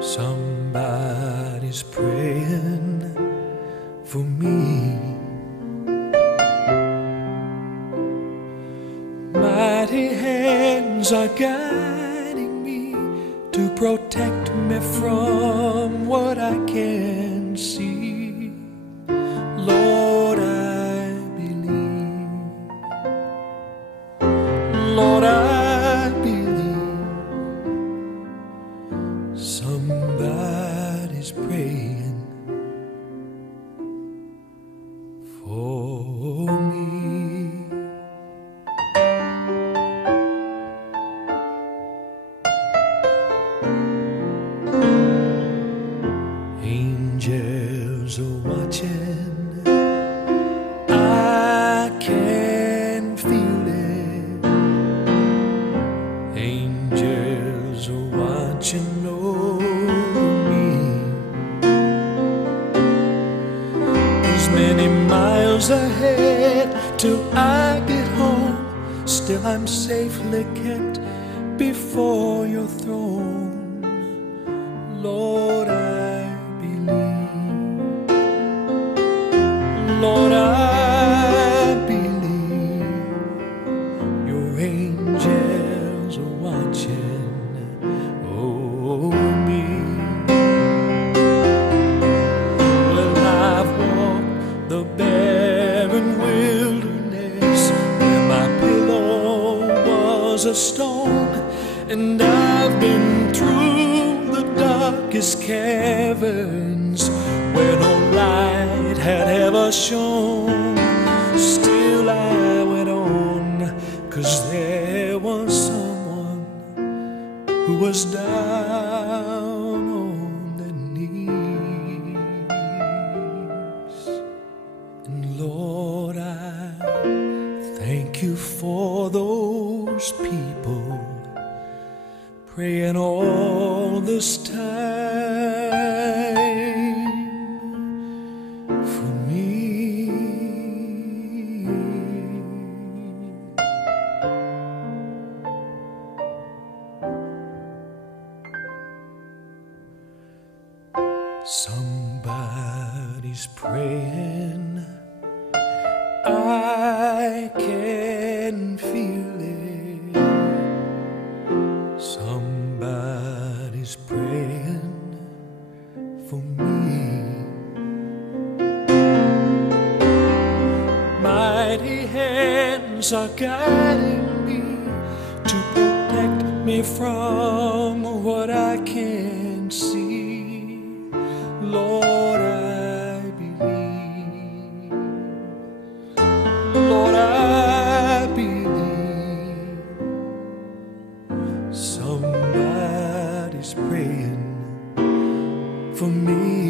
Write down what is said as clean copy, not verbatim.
Somebody's praying for me. Mighty hands are guiding me to protect me from what I can't see. Lord, I believe. Lord, I believe. Somebody's praying for me. Angels are watching, I can feel it. Angels are watching over me. There's many miles ahead till I get home. Still I'm safely kept before your throne. Lord, I believe. Lord, I believe. Your angels are watching over me. Well, I've walked the barren wilderness where my pillow was a stone, and I've been through the darkest caverns where no light had ever shone. Still I went on, 'cause there was someone who was down on their knees. And Lord, I thank you for those people praying all this time for me. Somebody's praying, I can feel it. Somebody's praying for me. Mighty hands are guiding me to protect me from what I can't see. Lord, I believe. Lord, I believe. Somebody's praying for me.